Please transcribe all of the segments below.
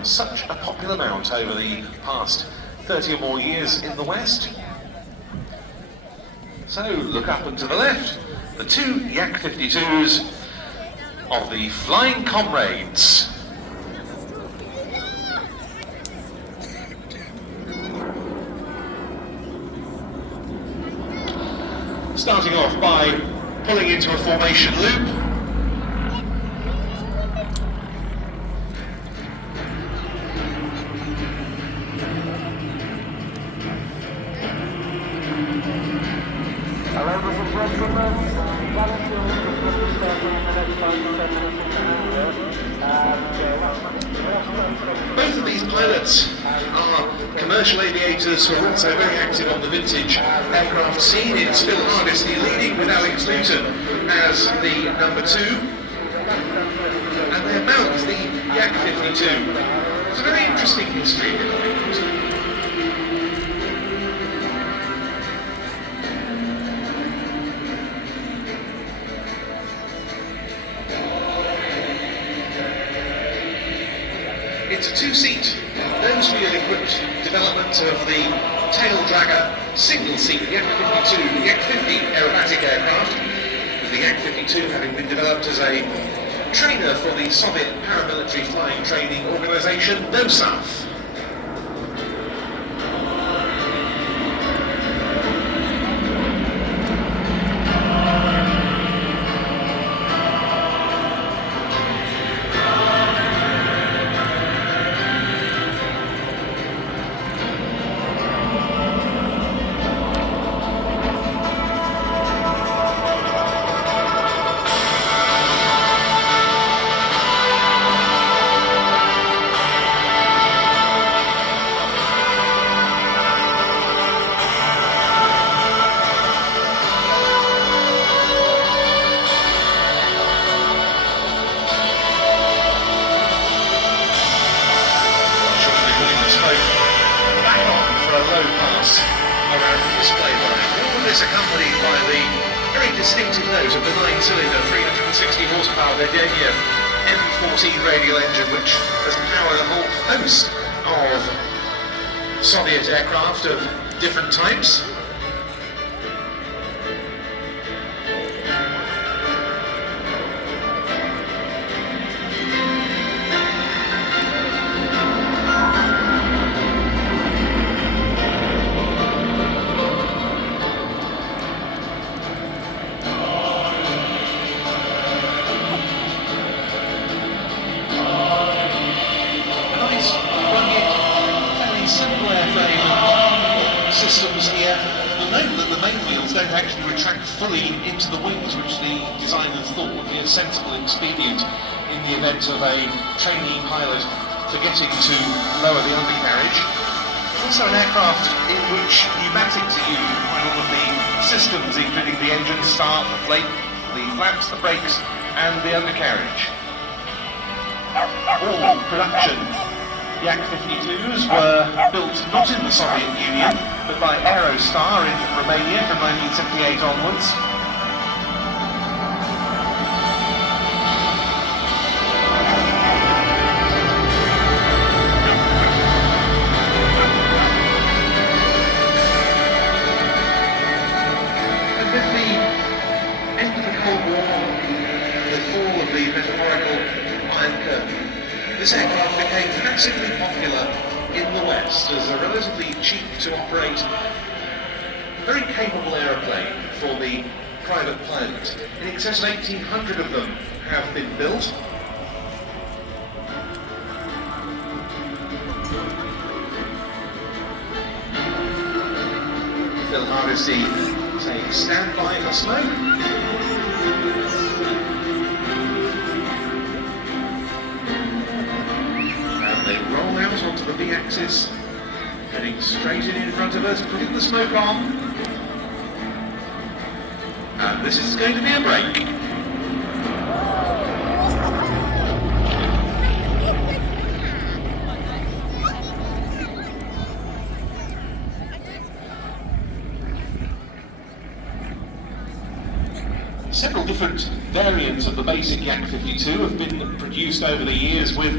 become such a popular mount over the past 30 or more years in the West. So look up and to the left, the two Yak-52s of the Flying Comrades. Starting off by pulling into a formation loop. Both of these pilots are commercial aviators who are also very active on the vintage aircraft scene. It's Phil Hardesty leading with Alex Newton as the number 2. And their mount is the Yak-52. It's a very interesting history in it. It's a 2-seat, nose-wheel-equipped development of the tail-dragger single-seat Yak-52, Yak-50 aerobatic aircraft, with the Yak-52 having been developed as a trainer for the Soviet paramilitary flying training organisation NOSAF. Around the display line. All of this accompanied by the very distinctive note of the 9-cylinder 360 horsepower Vedeyev M14 radial engine, which has powered a whole host of Soviet aircraft of different types. Systems here. You'll note that the main wheels don't actually retract fully into the wings, which the designers thought would be a sensible expedient in the event of a trainee pilot forgetting to lower the undercarriage. Also an aircraft in which pneumatics are used in all of the systems, including the engine start, the flake, the flaps, the brakes, and the undercarriage. All production Yak-52s were built not in the Soviet Union, but by Aerostar in Romania from 1978 onwards. And with the end of the Cold War, the fall of the metaphorical Iron Curtain, this aircraft became massively popular in the West as a relatively cheap to operate, very capable aeroplane for the private pilot. In excess of 1,800 of them have been built. Phil Hardesty saying stand by for smoke. They roll out onto the B-axis, heading straight in front of us, putting the smoke on. And this is going to be a break. Several different variants of the basic Yak-52 have been produced over the years with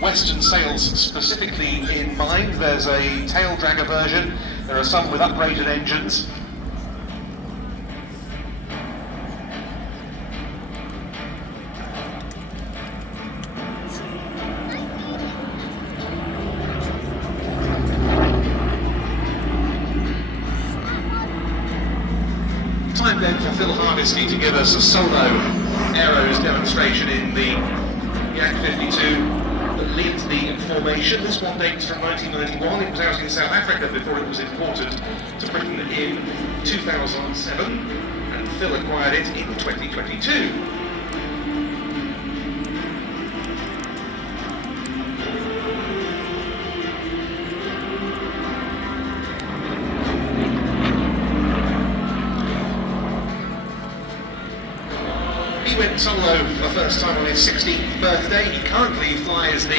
Western sails specifically in mind. There's a tail dragger version. There are some with upgraded engines. Time then for Phil Hardesty to give us a solo aeros demonstration in the Yak-52 that leads the formation. This one dates from 1991. It was out in South Africa before it was imported to Britain in 2007, and Phil acquired it in 2022. He went solo for the first time on his 16th birthday. He currently flies the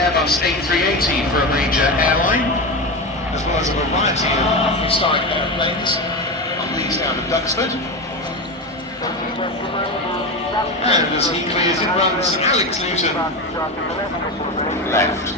Airbus A380 for a major airline, as well as a variety of historic airplanes on lease out of Duxford. And as he clears it, runs Alex Newton left.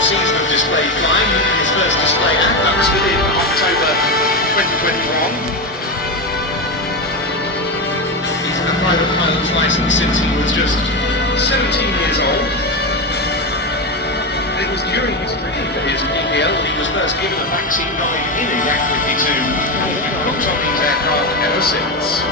Season of display flying, his first display at Duxford in October 2021. He's had a private pilot's license since he was just 17 years old. And it was during his training for his PPL that he was first given a backseat ride in a Yak-52. He's been hooked on these aircraft ever since.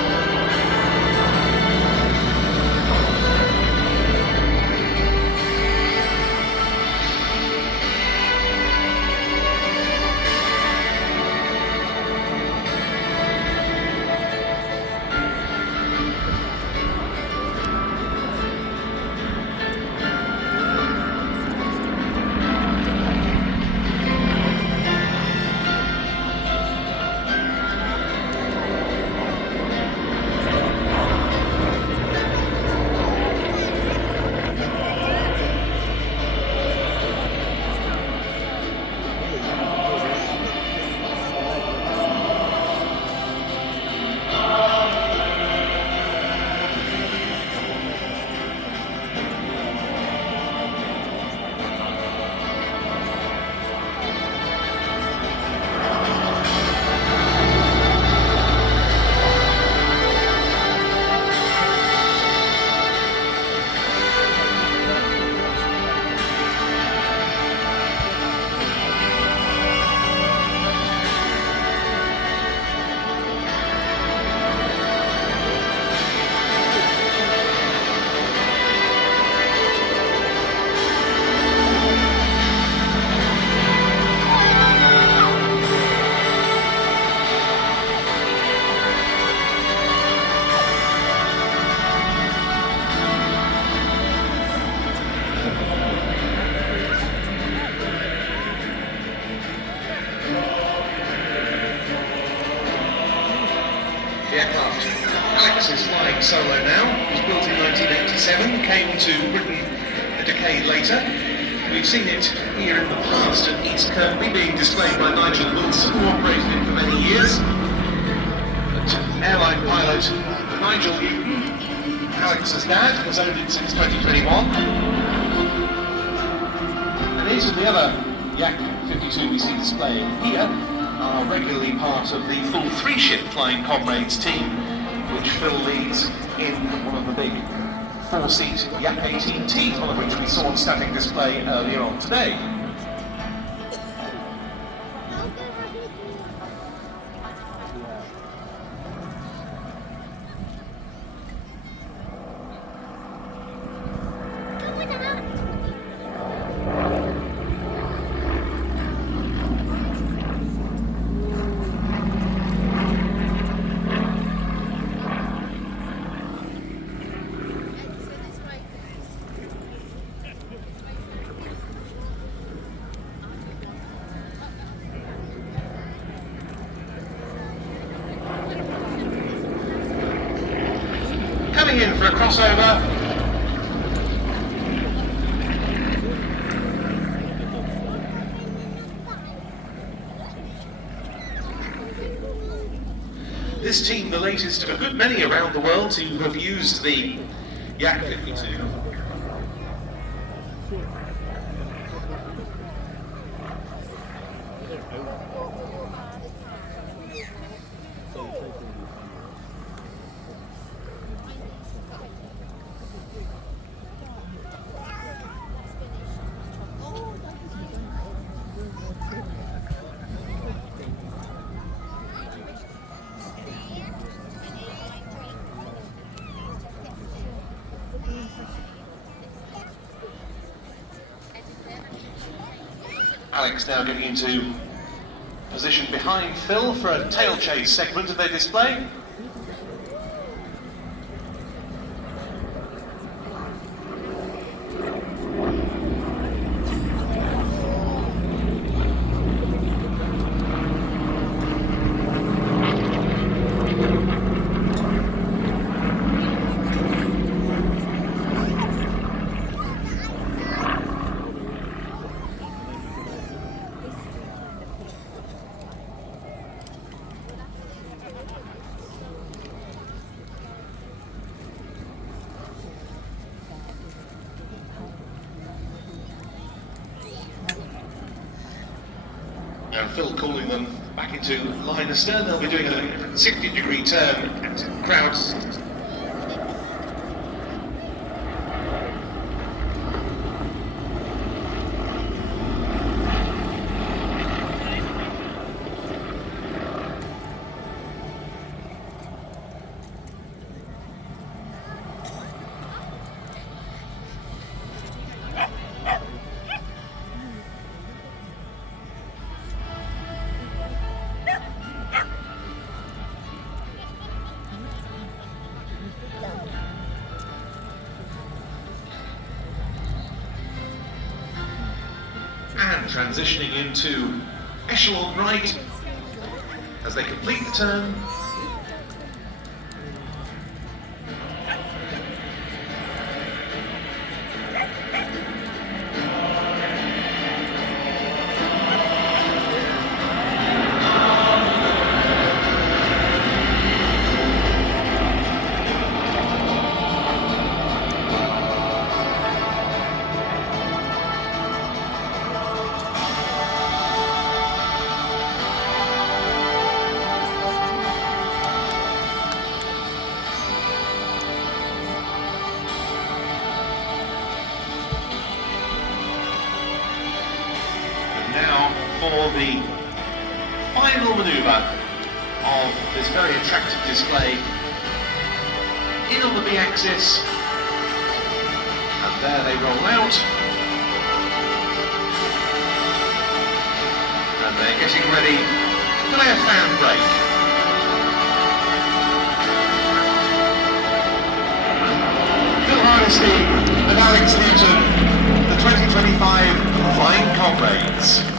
The aircraft Alex is flying solo now. It was built in 1987, came to Britain a decade later. We've seen it here in the past at East Kirby being displayed by Nigel Wilson, who operated it for many years. But airline pilot Nigel Newton, Alex's dad, has owned it since 2021. And these are the other Yak-52 we see displaying here. Are regularly part of the full three-ship flying Comrades team, which Phil leads in one of the big four-seat Yak-18Ts, one of which we saw on standing display earlier on today. coming in for a crossover. This team, the latest of a good many around the world who have used the Yak-52. Alex now getting into position behind Phil for a tail chase segment of their display. And Phil calling them back into line astern. They'll be doing a 60-degree turn at crowds. And transitioning into echelon right as they complete the turn. Now for the final manoeuvre of this very attractive display. In on the B-axis, and there they roll out. And they're getting ready for their fan break. Phil Hardesty and Alex Newton, the 2025 Flying Comrades.